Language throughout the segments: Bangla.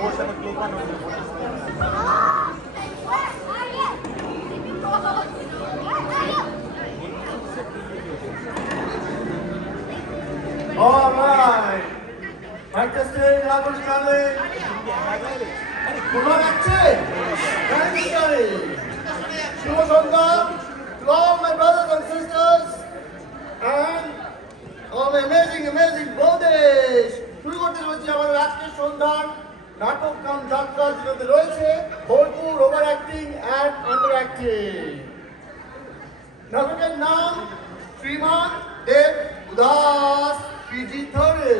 All right. Mic testing, level challenge. Kumar Akche. Thank you, Charlie. Shubha Sangam. To all my brothers and sisters. And all my amazing Bodesh. শুরু করতে চলেছি আমাদের আজকের সন্ধ্যার নাটক কাম যাত্রা, যেটাতে রয়েছে ভরপুর over acting and under acting. নাটকের নাম শ্রীমান দেব উদাস পিজি থরে।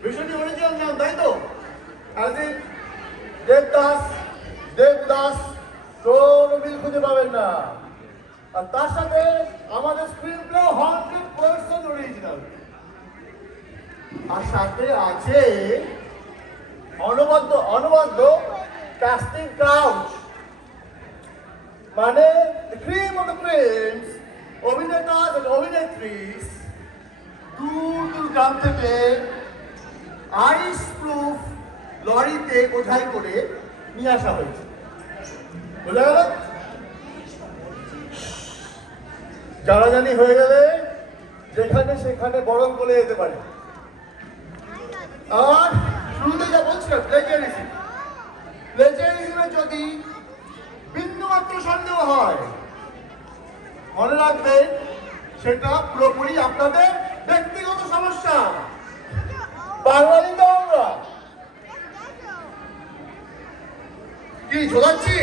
ভীষণই অরিজিনাল নাম, তাই তো? অ্যাজ ইন দেবদাস, দেবদাস, কোনো মিল খুঁজে পাবেন না। আর তার সাথে আমাদের স্ক্রিন প্লে 100% অরিজিনাল। আর সাথে আছে অনবদ্য কাস্টিং কাউচ, মানে ক্রিম অফ দ্য ক্রিমস, অভিনেতা এবং অভিনেত্রীস দূর গ্রাম থেকে আইস প্রুফ লরিতে বোঝাই করে নিয়ে আসা হয়েছে। বোঝা গেল? জানাজানি হয়ে গেলে যেখানে সেখানে বরং বলে যেতে পারে। আর শুরুতে যা বলছিলাম, প্লেজারিজমে যদি বিন্দুমাত্র সন্দেহ হয়, মনে রাখবেন সেটা পুরোপুরি আপনাদের ব্যক্তিগত সমস্যা। বাঙালি তো আমরা কি ঝোলাচ্ছি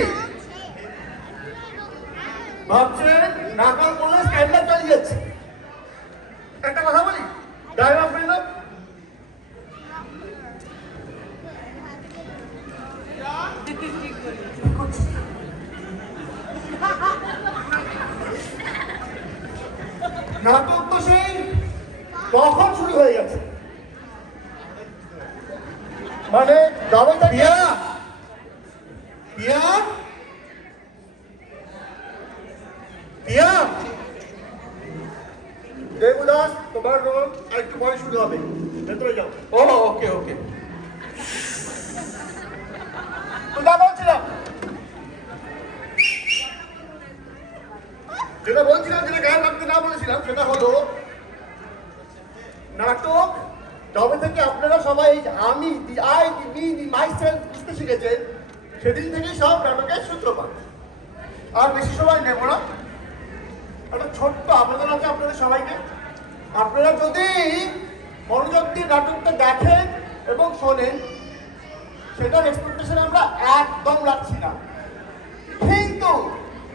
ভাবছেন? নাকাল করলে স্ক্যান্ডাল চালিয়ে যাচ্ছে। একটা কথা বলি, ডায়লগ ফিল্ম নাটক তো সেই কখন শুরু হয়ে গেছে, মানে দেবদাস তোমার রোল আর একটু পরে শুরু হবে, ভেতরে যাও। ও ওকে যা বলছিলাম, যেটা গায়ে রাখতে না বলেছিলাম, সেটা হলো নাটক তবে থেকে আপনারা সবাই আমি মাইসেলফ বুঝতে শিখেছেন, সেদিন থেকেই সব নাটকের সূত্রপাত। আর বেশি সময় নেব না, একটা ছোট্ট আবেদন আছে আপনাদের সবাইকে। আপনারা যদি মনোযোগ দিয়ে নাটকটা দেখেন এবং শোনেন, সেটার এক্সপেকটেশন আমরা একদম রাখছি না, কিন্তু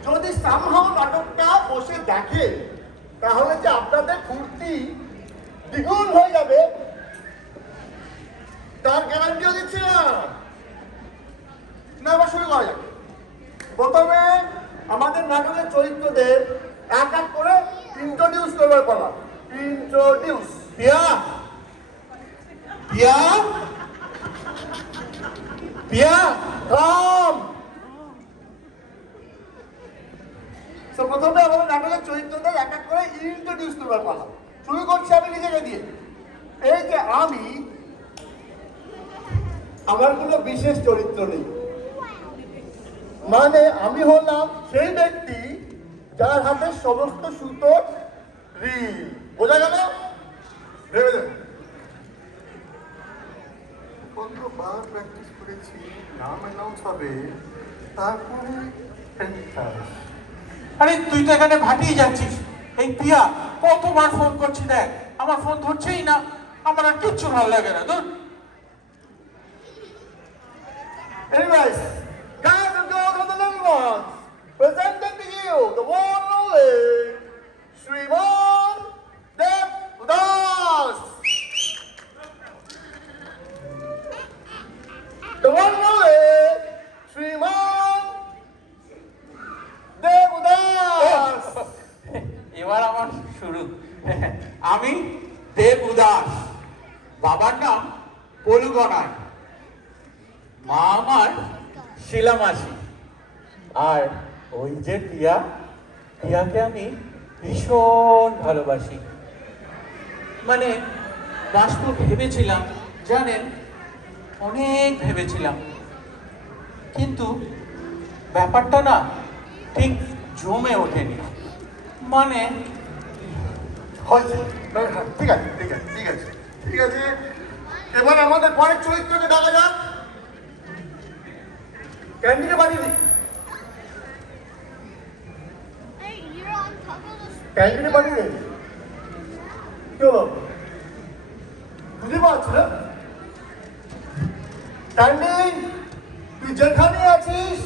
যদি সামহাও নাটকটা বসে দেখে, তাহলে যে আপনাদের ফুর্তি দ্বিগুণ হয়ে যাবে তার গ্যারান্টিও দিচ্ছি না। আবার শুরু করা যাবে। প্রথমে আমাদের নাটকের চরিত্রদের এক এক করে ইন্ট্রোডিউস করবার পালা। ইন্ট্রোডিউস। পিয়া পিয়া পিয়া কাম। প্রথমে আমাদের নাটকের চরিত্রদের এক এক করে ইন্ট্রোডিউস করবার পালা। শুরু করছি আমি নিজেকে দিয়ে। এই যে আমি, আমার কোনো বিশেষ চরিত্র নেই, মানে আমি হলাম সেই ব্যক্তি যার হাতে সমস্ত সুতোর রিল। বোঝা গেল? ভেবে দেবেন। কতবার প্র্যাকটিস করেছি, নাম অ্যানাউন্স হবে, তারপরে আরে তুই তো এখানে ভাটিয়ে যাচ্ছিস। এই পিয়া কতবার ফোন করছি, দেখ আমার ফোন ধরছেই না। আমার আর কিচ্ছু ভালো লাগে না। ধর। Anyways, guys and girls and the little ones, presenting to you the one and only Sriman Dev Udas. The one and only Sriman Dev Udas. এবার আমার শুরু। আমি দেব উদাস, বাবার নাম পলুগনায়, মা আমার শিলামাসি, আর ওই যে পিয়া, পিয়াকে আমি ভীষণ ভালোবাসি। মানে বাস্তব ভেবেছিলাম, জানেন অনেক ভেবেছিলাম, কিন্তু ব্যাপারটা না ঠিক জমে ওঠেনি। মানে হয়েছে, হ্যাঁ, ঠিক আছে ঠিক আছে ঠিক আছে ঠিক আছে। এবার আমাদের পরের চরিত্রকে ডাকা যাক। ক্যান্ডিকে বানিয়ে দিই, Hey, you're on top of the ক্যান্ডিকে বানিয়ে দিই। কি হলো, বুঝতে পারছি না? ক্যান্ডি, তুই যেখানে আছিস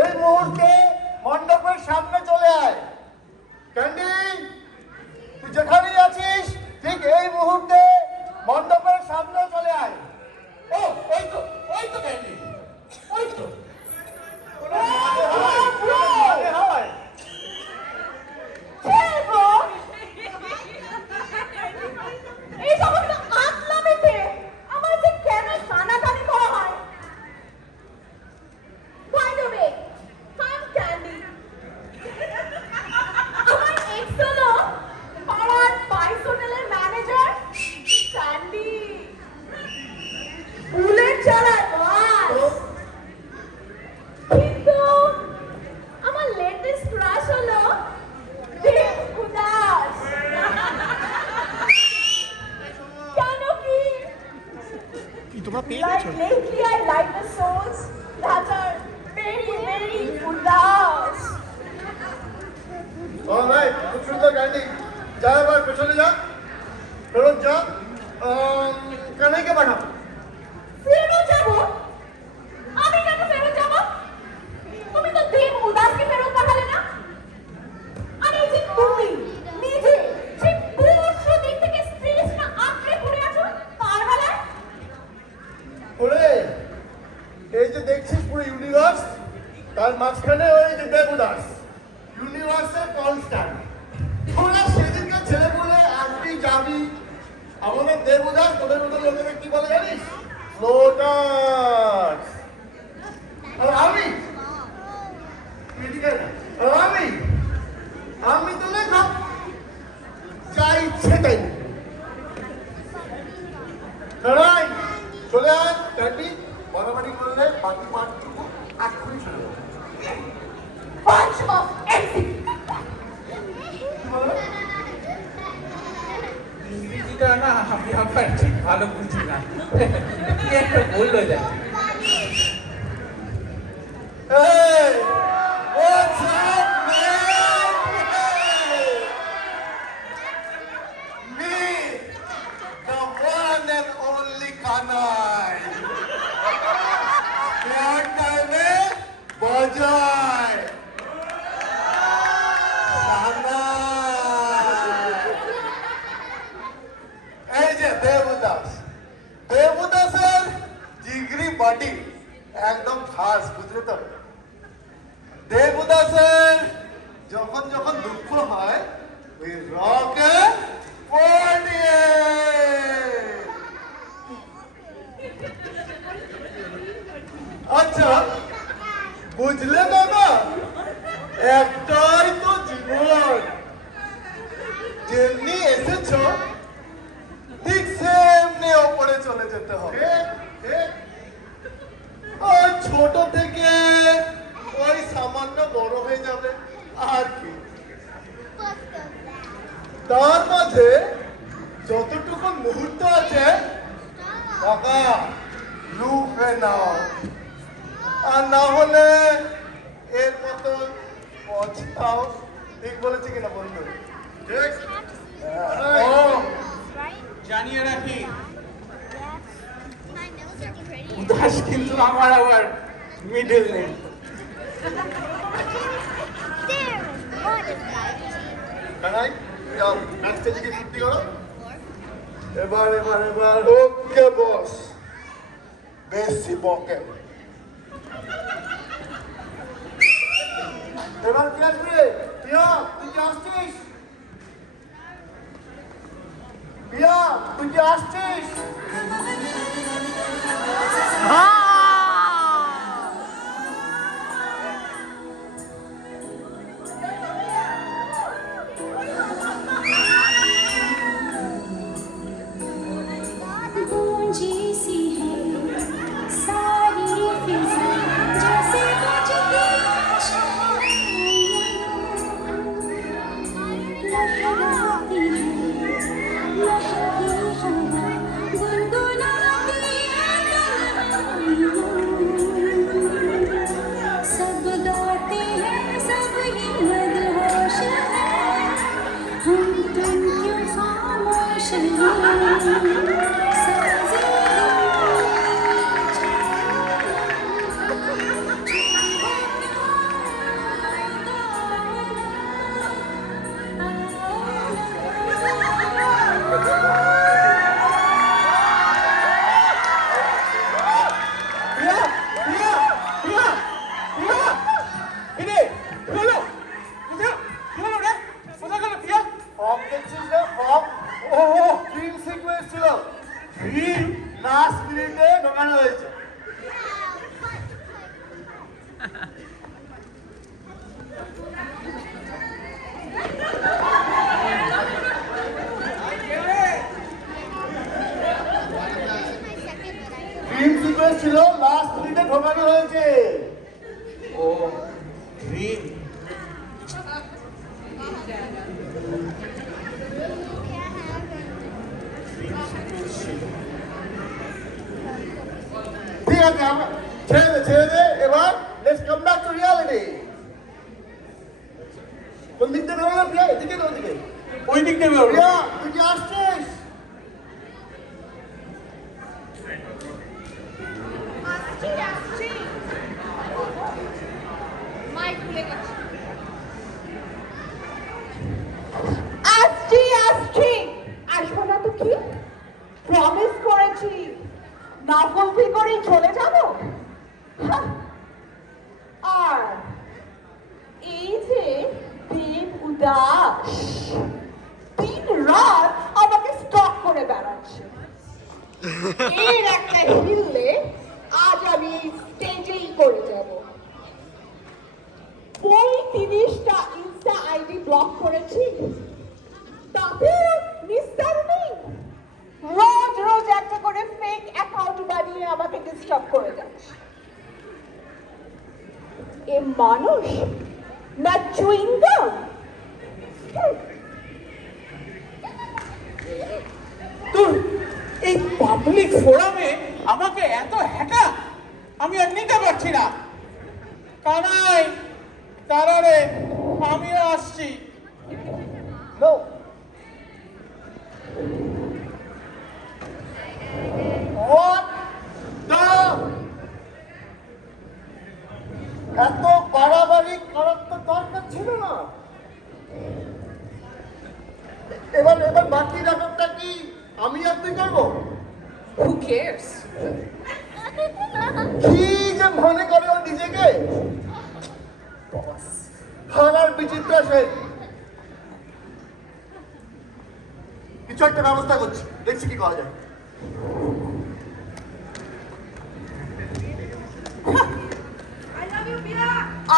এই মুহূর্তে মণ্ডপের সামনে চলে আয়। ক্যান্ডি, তুই যেখানেই আছিস ঠিক এই মুহূর্তে মণ্ডপের সামনে চলে আয়। ও ওই তো ক্যান্ডি, ওই তো। মনে হয় এই সমস্ত আতলামিতে আমার যে কেন টানাটানি করা হয়? By the way, I'm Candy. আমার ex হলো পাড়ার বাইস হোটেলের ম্যানেজার স্যান্ডি। বুলেট চালায় বাস। কিন্তু আমার লেটেস্ট ক্রাশ হলো দেব উদাস। কেন কি? Like lately I like the souls that are very, very udas. Alright, খুব সুন্দর ক্যান্ডি। যা এবার পেছনে যা, ফেরত যা। কানাইকে পাঠাও। ফেরত যাবো? আমি কেন ফেরত যাবো? তুমি তো দেব উদাসকে ফেরত পাঠালে না। আর এই যে তুমি নিজে সেই পুরুষ দিক থেকে স্ত্রীষ্ণা আঁকড়ে পড়ে আছো তার বেলায়। ওরে, এই যে দেখছিস পুরো ইউনিভার্স, তার মাঝখানে ওই যে দেবদাস, ইউনিভার্সের কনস্ট্যান্ট। তোরা সেদিনকে ছেলে বলে আসবি যাবি, আমাদের দেবদাস তোদের মতো লোকেদের কি বলে জানিস? লোটাস। আর আমি তুই এদিকে আয় না। আর আমি তো লেখা যা ইচ্ছে তাই। দাঁড়াই, চলে আয় ক্যান্ডি। বাড়াবাড়ি করলে বাকি পার্টটুকু এক্ষুনি চলে যাবে। Bunch of empty. কি বলো? ইংরেজিটা না আমি আবার ঠিক ভালো বুঝি না, কি একটা বললো যায়। Hey! What's up, man? Me, the one and only Kanai. What time is? Bajai. এই যে দেবদাস, দেবদাসের জিগরি বডি একদম খাস, বুঝলে তো? দেবদাসের যখন যখন দুঃখ হয় ওই রকে পড়িয়ে। আচ্ছা, বুঝলে বাবা, একটাই তো জীবন, যেমনি এসেছো ঠিক সেমনি ওপরে চলে যেতে হবে। ওই ছোট থেকে ওই সামান্য বড় হয়ে যাবে আর কি। তার মাঝে যতটুকু মুহূর্ত আছে টাকা লুফে নাও, আর না হলে এর মতো পছতাও। ঠিক বলেছি কিনা বন্ধু? ঠিক। ও right? জানিয়ে রাখি, Yeah. My nose looking pretty. উদাস কিন্তু আমার আবার middle name. There is one of that. Kanai, যাও নাচতে দিকে ফিরতি করো। এবার ওকে বস, বেশি বকে। এবার কি আসবে? পিয়া, তুই কি আসছিস? পিয়া, তুই কি আসছিস? गूंजी सी है মিনিটে ঢোকানো হয়েছে। ড্রিম সিকোয়েন্স ছিল লাস্ট মিনিটে ঢোকানো হয়েছে। ও ড্রিম। ঠিক আছে, আমরা ছেড়ে দে এবার let's come back to reality. কোন দিক থেকে বেরোলাম প্রিয়া? এদিকে না ওদিকে? ওই দিক থেকে বেরোবো। প্রিয়া তুই কি আসছিস? আসছি আসছি, আসবো না তো কি, প্রমিস করেছি না ফুলফিল করেই চলে যাব। হাহ। আর এই যে দেব উদাস দিন রাত আমাকে স্টক করে বেড়াচ্ছে, এর একটা হিললে আজ আমি এই স্টেজেই করে যাব। ৩৫টা ইনস্টা আইডি ব্লক করেছি, তাতে নিস্তার নেই। রোজ রোজ একটা করে ফেক অ্যাকাউন্ট বানিয়ে আমাকে ডিস্টার্ব করে যাচ্ছে। এ মানুষ না চুইংগাম? তুই এই পাবলিক ফোরামে আমাকে এত হ্যাকা আমি আর নিতে পারছি না। কানাই তারা রে, আমিও আসছি। নো হোয়াট দ্য, এত বাড়াবাড়ি করার তো দরকার ছিল না। এবার বাকি নাটকটা কি আমি আর তুই করবো? Who cares? কি যে মনে করে ও নিজেকে হারার বিচিত্র সে। কিছু একটা ব্যবস্থা করছি, দেখছি কি করা যায়।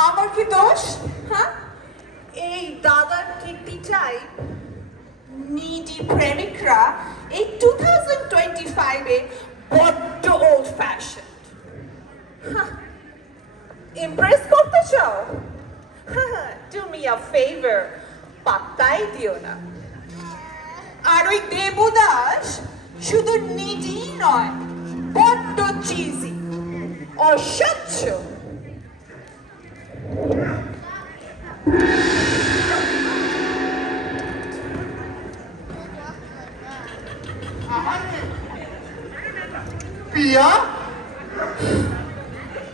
আমার কি দোষ? হ্যাঁ, এই দাদার কীর্তি চাই নিডি প্রেমিকরা এই 2025-এ বড্ড ওল্ড ফ্যাশন। ইমপ্রেস করতে চাও? ডু মি আ ফেভার, পাত্তাই দিও না। আর ওই দেবদাস শুধু নিডি নয়, বড্ড চিজি, অস্বচ্ছ। পিয়া,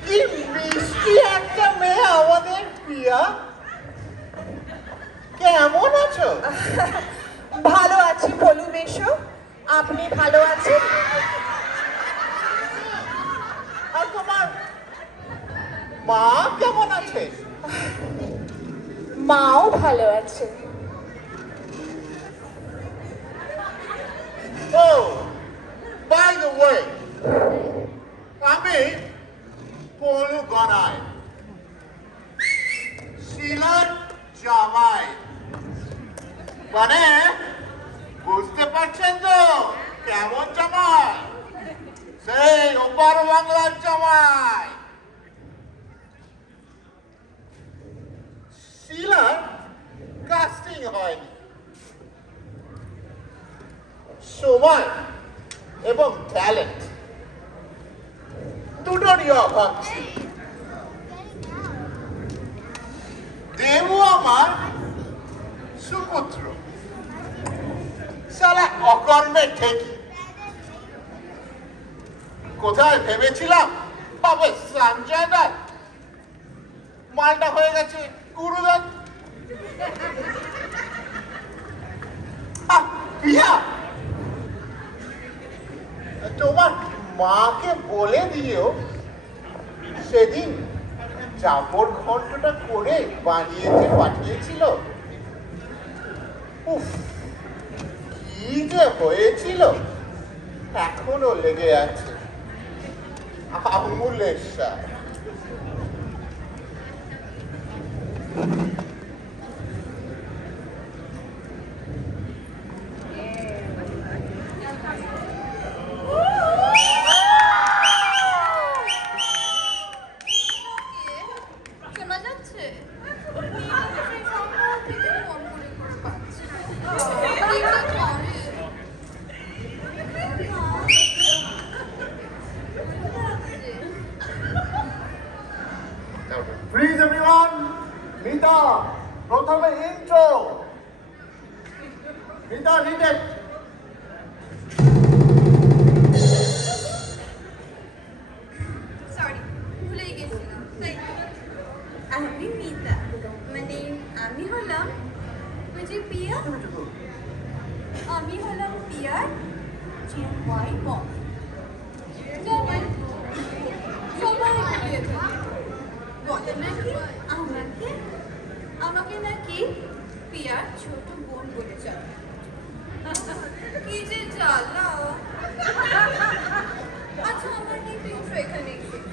কি মিষ্টি একটা মেয়ে আমাদের পিয়া। কেমন আছো? ভালো আছি বলু মেশো, আপনি ভালো আছেন? আর তোমার মা কেমন আছে? মাও ভালো আছে। Oh, by the way, আমি পলু গনাই, শিলার জামাই। মানে বুঝতে পারছেন তো কেমন জামাই? সেই ওপার বাংলার জামাই। শিলার কাস্টিং হয়নি, সময় এবং ট্যালেন্ট দুটোরই অভাব ছিল। দেবু আমার সুপুত্র, সালা অকর্মে ঠেকি। কোথায় ভেবেছিলাম পাবে সঞ্জয় দত্ত, মালটা হয়ে গেছে গুরুদত্ত। প্রিয়া, তোমার মাকে বলে দিও সেদিন চাপড় ঘন্টটা করে বানিয়েছে পাঠিয়েছিল। উফ, কি যে হয়েছিল এখনো লেগে আছে। আঙুলের সাপ। শোনা যাচ্ছে? সেই সকাল থেকে ফোন করে করে পাচ্ছি। কি যে করে? Please everyone, মিতা প্রথমে ইন্ট্রো। মিতা নিটেক। সরি, ভুলেই গেছিলাম। তাই আমি মিতা, মানে আমি হলাম ওই যে পিয়া, আমি হলাম পিয়ার চিন্ময় বম। জানেন সবাই বলে বলে নাকি আমাকে নাকি পিয়ার ছোট বোন বলে যায়। কি যে জ্বালা। আচ্ছা আমার কি ইন্ট্রো এখানে শেষ।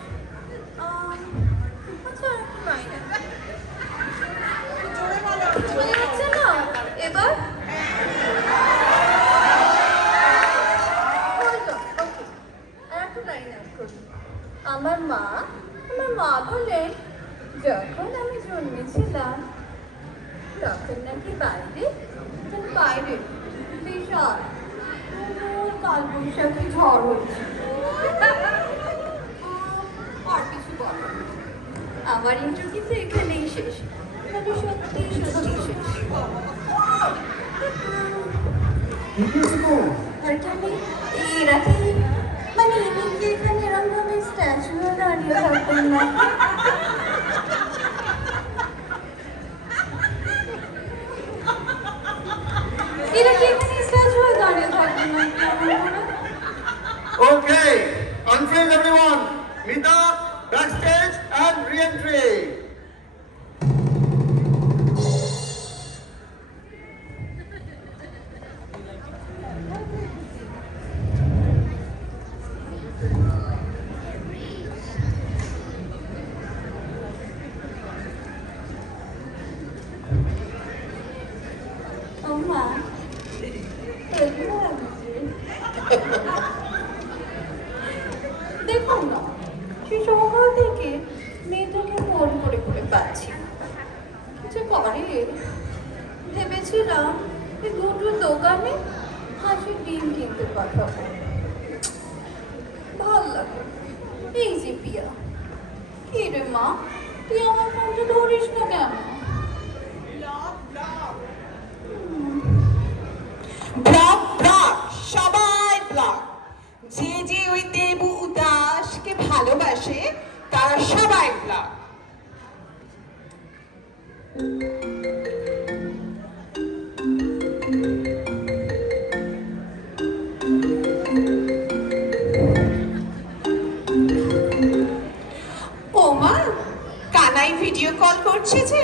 আচ্ছা আর একটু নাই না। শোনা যাচ্ছে না এবার? হলো, okay. আর একটু লাইন অ্যাড করি। আমার মা বলেন যখন আমি জন্মেছিলাম তখন নাকি বাইরে বিশাল কালবৈশাখী ঝড় হচ্ছে। আর কিছু বলো না। আমার ইন্টারভিউ কিন্তু এখানেই শেষ, মানে সত্যি সত্যি শেষ। আর খালি এরা কি মানে ইনি কি এখানে এরকম ভাবে স্ট্যাচু দাঁড়িয়ে থাকবেন না? এরা কি এখানে স্ট্যাচু দাঁড়িয়ে থাকবেন না? Okay, unfreeze everyone. Mita, backstage and re-entry. ও মা, দেখুন না সেই সকাল থেকে মেয়েটাকে ফোন করে করে পাচ্ছি কিছু করে। ভেবেছিলাম যে দুটো দোকানে হাসির ডিম কিনতে পাঠাবো, ভাল লাগে। এই যে পিয়া, কি রে মা তুই আমার ফোনটা ধরিস না কেন? ব্লক ব্লক সবাই ব্লক। যে যে ওই দেবু দাসকে ভালোবাসে তারা সবাই ব্লক। ওমা, কানাই ভিডিও কল করছে যে।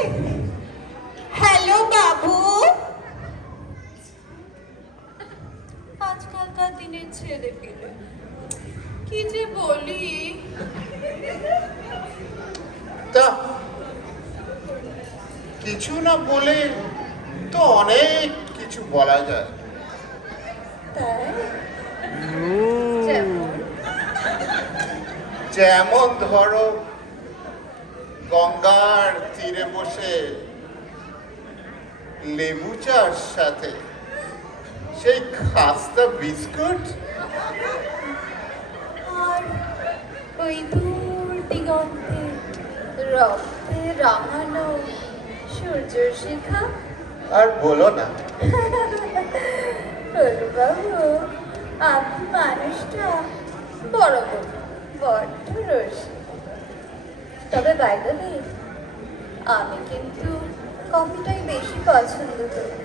হ্যালো বাবু। আজকালকার দিনের ছেলে পেলে কি যে বলি। তা কিছু না বলে তো অনেক কিছু বলা যায়। তাই যেমন যেমন ধরো গঙ্গার তীরে বসে লেবু চার সাথে সেই খাস্তা বিস্কুট, আর ওই দূর দিগন্তে রক্তে রাঙানো সূর্যের শিখা। আর বলো না। হলু বাবু, আপনি মানুষটা বড় বড্ড রসিক। তবে বাই দ্য ওয়ে, আমি কিন্তু কফিটাই বেশি পছন্দ করি।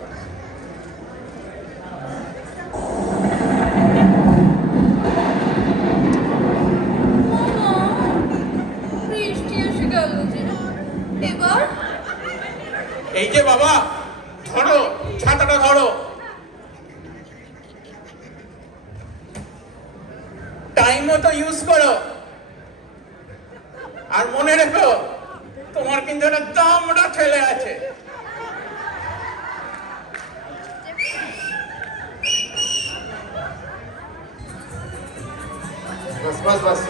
বৃষ্টি এসে গেল যে, এবার এই যে বাবা, ধরো ছাতাটা ধরো। টাইম মতো ইউজ করো, আর মনে রেখো, তোমার কিন্তু একটা দামড়া ছেলে আছে। बस बस बस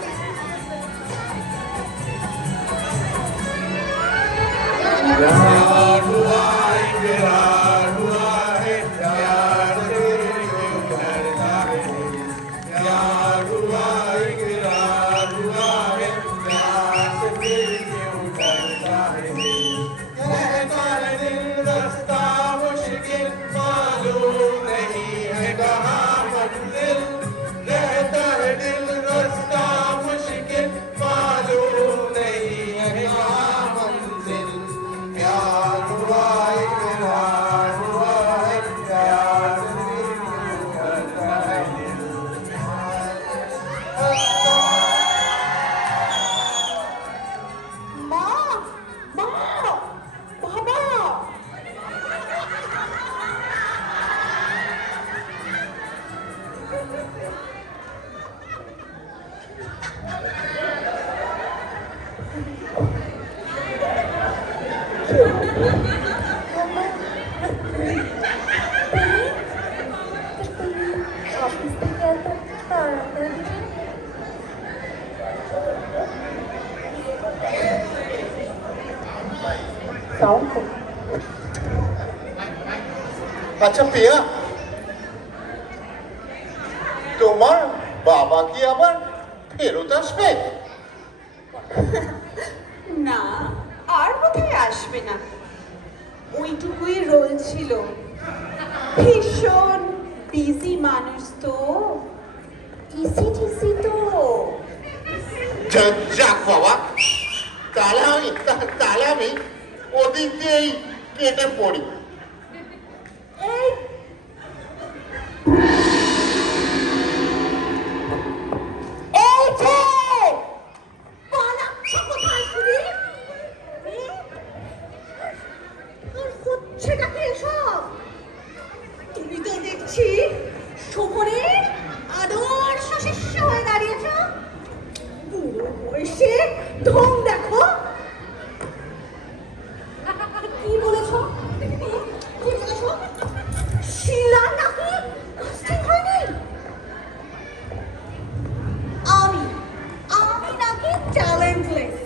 মা, মা, বাবা। অফিস থেকে এত তাড়াতাড়ি আচ্ছা প্রিয়া, তোমার বাবা কি আবার ফেরত আসবে? না, আর কোথায় আসবে না। ওইটুকুই রোল ছিল। ভীষণ বিজি মানুষ তো, ইসি টিসি তো। যাক বাবা, তাহলে আমি ওদিক দিয়েই কেটে পড়ি। এই এই যে পালাচ্ছ কোথায় তুমি? আর হচ্ছেটা কি এসব? তুমি তো দেখছি শহরের আদর্শ শিষ্য হয়ে দাঁড়িয়েছ। বুড়ো বয়সে ঢং দেখো। কি বলেছ? কি বলেছ? শিলা নাকি কাস্টিং হয়নি? আমি নাকি ট্যালেন্টলেস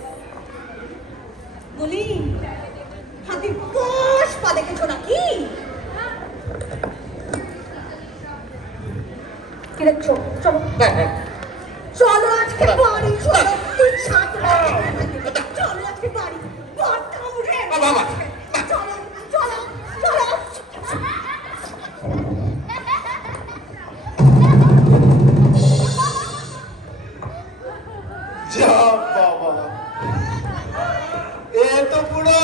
বলি? হাতে কোষ পা দেখেছো নাকি? কি দেখছো? চলো চলো আজকে বাড়ি চলো। তুই ছাত্র চলো আজকে বাড়ি। বাড়তাম রে বাবা, চলো চলো চলো। যা বাবা, এ তো পুরো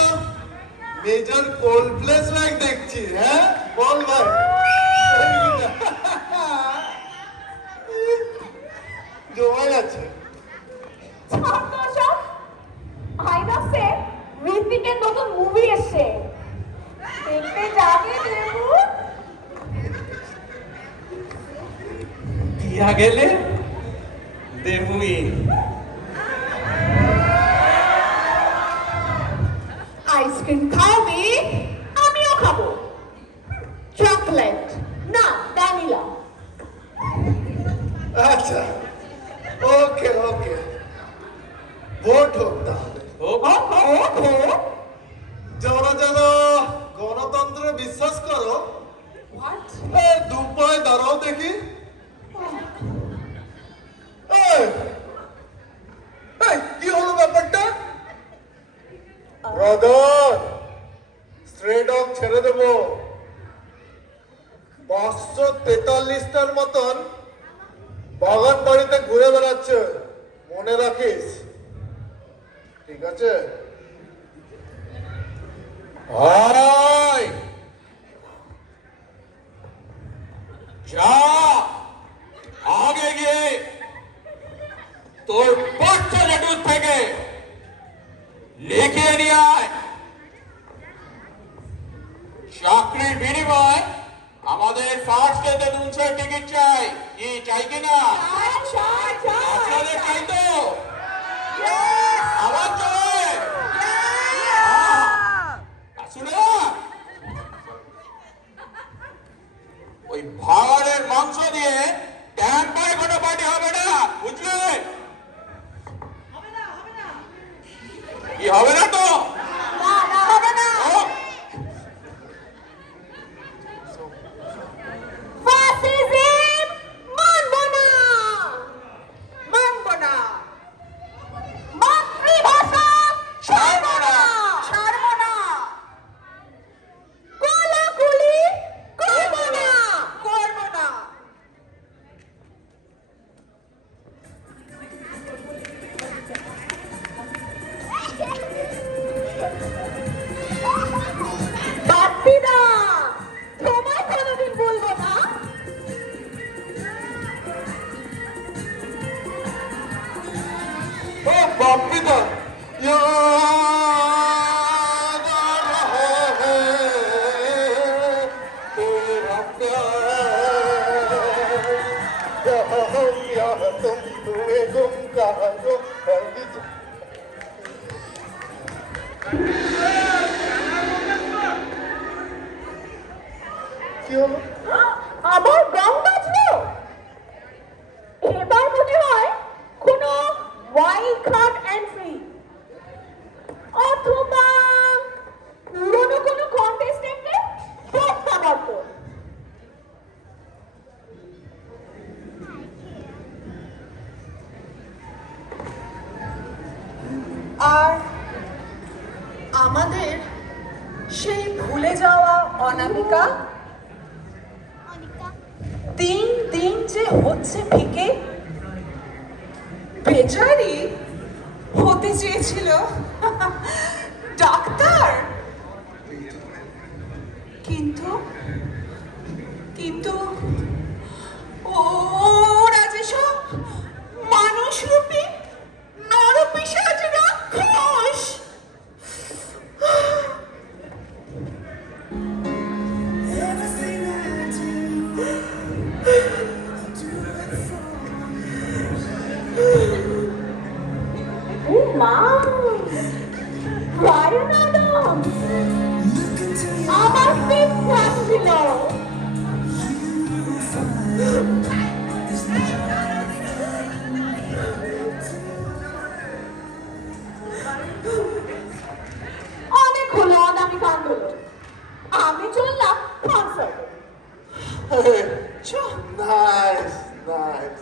মেজর কোল্ড প্লেস লাইক দেখছি। হ্যাঁ বল ভাই, জমা গেছে। আইনক্সে ঋত্বিকের নতুন মুভি এসছে, দেখতে যাবে দেবু? দিয়া গেলে দেবুই। আইসক্রিম খাবি? আমিও খাবো। চকলেট না ভ্যানিলা। আচ্ছা, ওকে ওকে, ভোট হোক তাহলে। যারা যারা গণতন্ত্রে বিশ্বাস করো, এই দু পায়ে দাঁড়াও দেখি। এই, এই, কি হলো ব্যাপারটা? ব্রাদার, স্ট্রে ডগ ছেড়ে দেবো। 543টার মতন বাগান বাড়িতে ঘুরে বেড়াচ্ছে, মনে রাখিস, ঠিক আছে? আয় যা আগে গিয়ে তোর বাচ্চা লেটুস থেকে লিখে নিয়ে আয়। চাকরির বিনিময় আমাদের ফার্স্ট ডেতে রুলসের টিকিট চাই। কি চাই কিনা? আপনাদের চাই তো? আওয়াজ হয়তো কি হলো? আবার গং বাজলো। এবার মনে হয় কোনো ওয়াইল্ড কার্ড এন্ট্রি অথবা পুরনো কোনো কন্টেস্টেন্টের প্রত্যাবর্ত। আর আমাদের সেই ভুলে যাওয়া অনামিকা অনিকা দিন দিন যে হচ্ছে ফিকে। বেচারি হতে চেয়েছিল ডাক্তার, কিন্তু কিন্তু ওরা যেসব মানুষরূপী নরপিশাচ রাক্ষস। Oh, Mom! Brian Adams! আমার ফিফথ ক্লাস ছিল। অনেক হলো অনামিকা আন্দোলন। আমি চললাম কনসার্টে। Nice nice.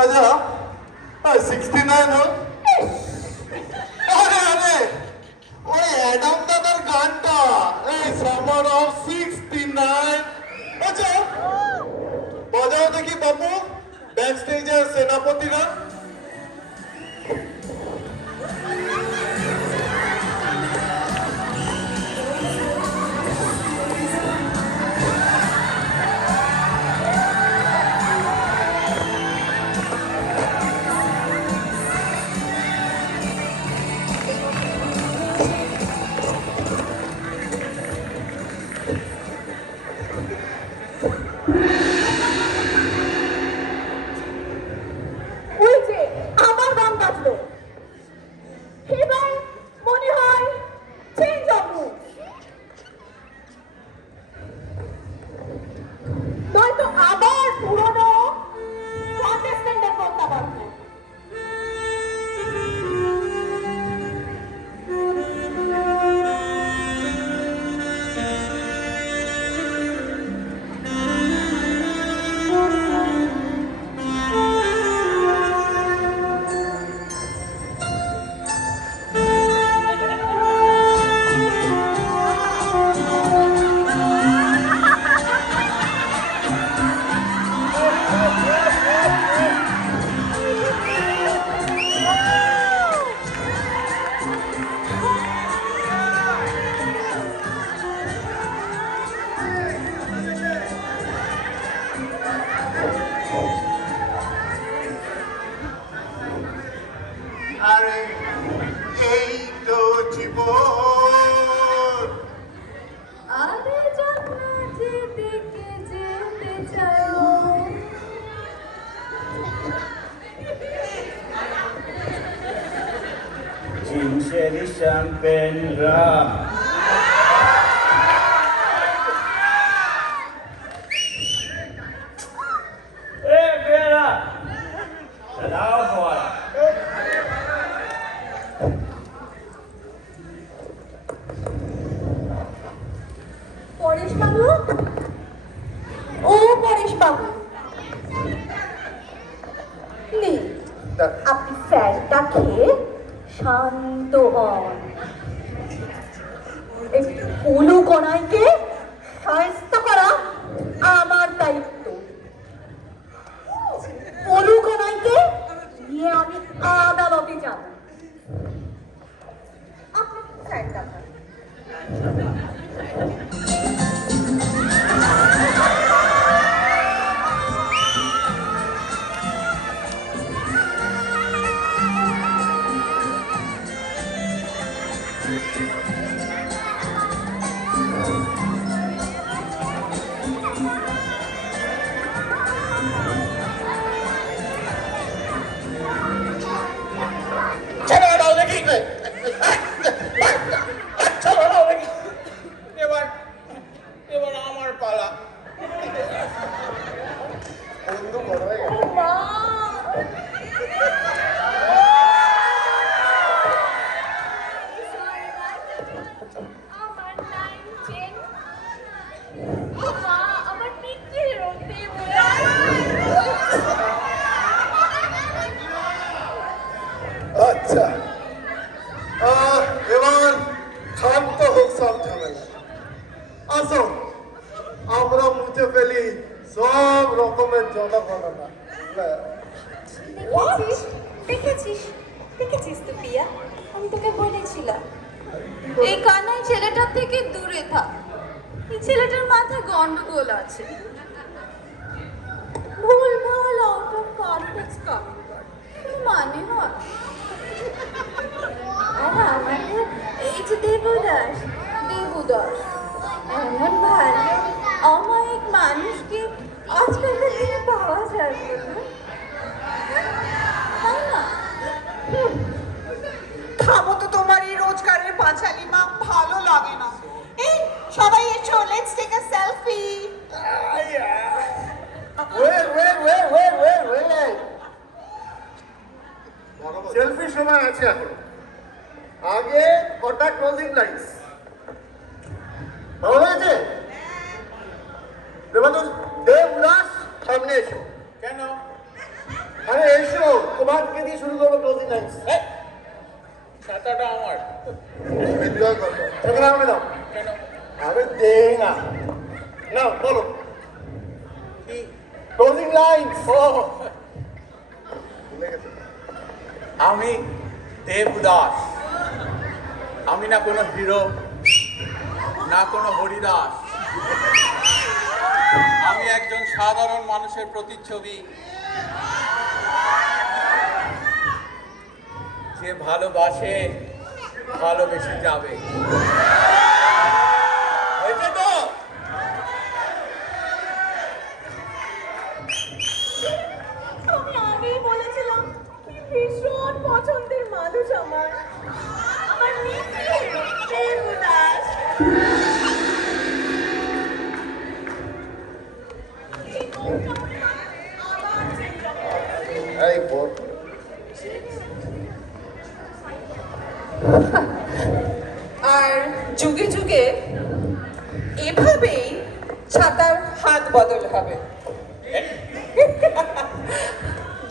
আচ্ছা 69 হোক। আরে আরে ওই অ্যাডাম দাদার গানটা, এই সামার অফ 69। আচ্ছা বাজাও দেখি বাবু, ব্যাক স্টেজের সেনাপতিরা। ওই যে আমার গান বাজলো। এবার মনে হয় চেঞ্জ অফ মুড, নয়তো আবার পুরনো কন্টেস্টেন্টের প্রত্যাবর্ত। আরে এই তো জীবন। আরে জান্নাতের দিকে যেতে চাও। Sinceri champagne. Hey, Vera! Allow for it. Paresh বাবু, ও পরেশ বাবু, নিন আপনি ফ্যানটা খেয়ে শান্ত হন। একটু উলু কণাইকে সাহায্য করা আমার দায়িত্ব। উলু কণাইকে নিয়ে আমি আদালতে যাব। আপনি ফ্যানটা খান। আচ্ছা এবার শান্ত হোক সব ঝামেলা। আসো আমরা মুছে ফেলি সব রকমের জনগণনা। দেখেছিস দেখেছিস দেখেছিস তো প্রিয়া, আমি তোকে বলেছিলাম এই কানাই ছেলেটার থেকে দূরে থাক। এই ছেলেটার মাথায় গন্ডগোল আছে, ভুল ভাল আউট অফ কনটেক্সট কমেন্ট করে, কোনো মানে হয়। আর আমাদের এই যে দেবদাস এমন ভালো অমায়িক মানুষকে আজকালকার দিনে পাওয়া যাবে না, তাই না? থামো তো তোমার এই রোজগারের পাঁচালি মা, ভালো লাগে না। এই সবাই এসো, লেটস টেক আ সেলফি। সেলফির সময় আছে এখন, আগে কটা ক্লোজিং লাইন্স। ভালো হয়েছে? দেব উদাস সামনে এসো। কেন? আরে এসো, তোমাকে দিয়ে শুরু করবো ক্লোজিং লাইন্স। ছাতাটা আমার। এনজয় করবো, সেখানে আমাকে দাও। কেন? আরে দে না, নাও বলো কি? Closing lines. ও, আমি দেব দাস, আমি না কোনো হিরো, না কোনো হরিদাস। আমি একজন সাধারণ মানুষের প্রতিচ্ছবি, যে ভালোবাসে ভালোবেসে যাবে। হয়েছে তো? আমি আগেই বলেছিলাম তুই ভীষণ পছন্দের মানুষ আমার, আমার দেবদাস। এই বল। আর যুগে যুগে এভাবেই ছাতার হাত বদল হবে।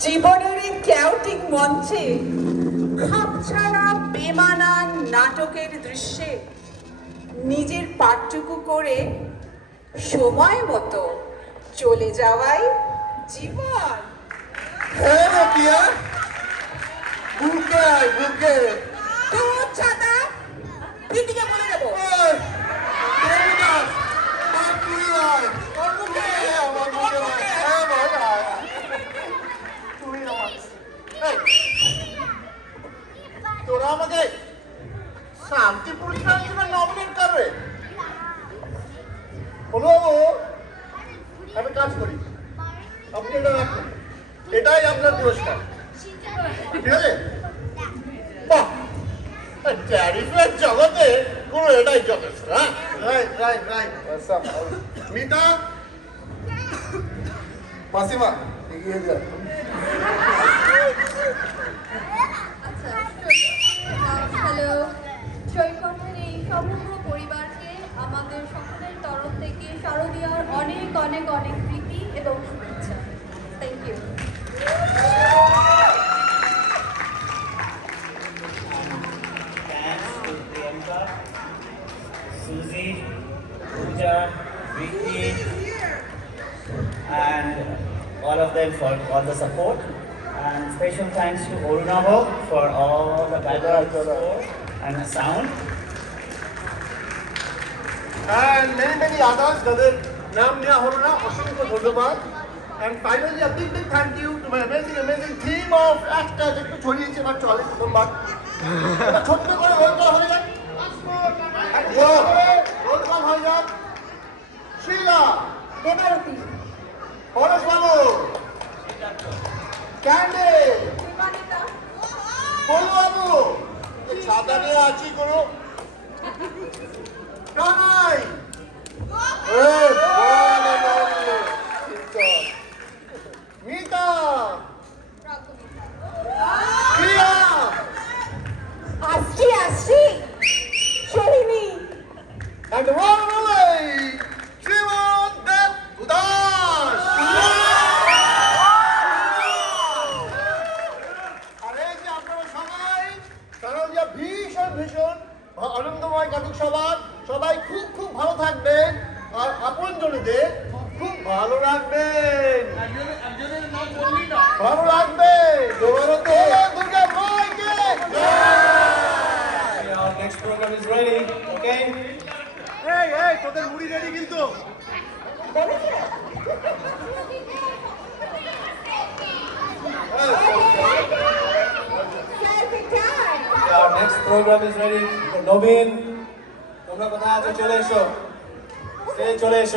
জীবনের এই ক্যাওটিক মঞ্চে খাপছাড়া বেমানান নাটকের দৃশ্যে নিজের পাঠটুকু করে সময় মতো চলে যাওয়াই জীবন। হ্যাঁ রে পিয়া, বুকে আয় বুকে। তোর ছাতা দিদিকে বলে দেবো। ওই, দেবদাস, আর তুই আয়। ওর বুকে, আমার বুকে আয়। হ্যাঁ ভাই, আয়, আয়। তুই আমার। এই, তোরা আমাকে শান্তি পুরস্কার হিসেবে নমিনেট করবে? বলো, আমি কাজ করি, আপনি এটা রাখুন, এটাই আপনার পুরস্কার, ঠিক আছে? বাহ, ট্যারিফের জগতে পুরো এটাই যথেষ্ট। হ্যাঁ, রাইট রাইট রাইট। মিতা, মাসিমা এগিয়ে যান। হ্যালো, সৈকতের এই সমগ্র পরিবারকে আমাদের সকলের তরফ থেকে শারদীয়ার অনেক অনেক অনেক প্রীতি এবং শুভেচ্ছা। Thank you. Thanks to Priyanka, Suzy, Pooja, Vicky, and all of them for all the support. And special thanks to Orunavo for all the background score and the sound. And many others যাদের নাম নেওয়া হলো না, অসংখ্য ধন্যবাদ। And finally a big thank you to my amazing team of actors। একটু ছড়িয়েছে এবার চলে ধন্যবাদ। এবার ছোট্ট করে রোল কল হয়ে যাক, রোল কল হয়ে যাক। শিলা, দেবারতী, পরেশ বাবু, ক্যান্ডি, বিমানিতা, বলু বাবু, এই ছাতা নিয়ে আছি কোনো কানাই, মিতা, প্রিয়া, আসছি আসছি Sohini, and the one and only Shriman Dev Udas. আর এই যে আপনারা সবাই ভালো লাগবে বলো দুর্গা মাইকে Our next program is ready, okay? এই তোদের মুড়ি রেডি কিন্তু Our next program is ready. Nobin, তোমরা কোথায় আছো? চলে এসো। চলে এসো।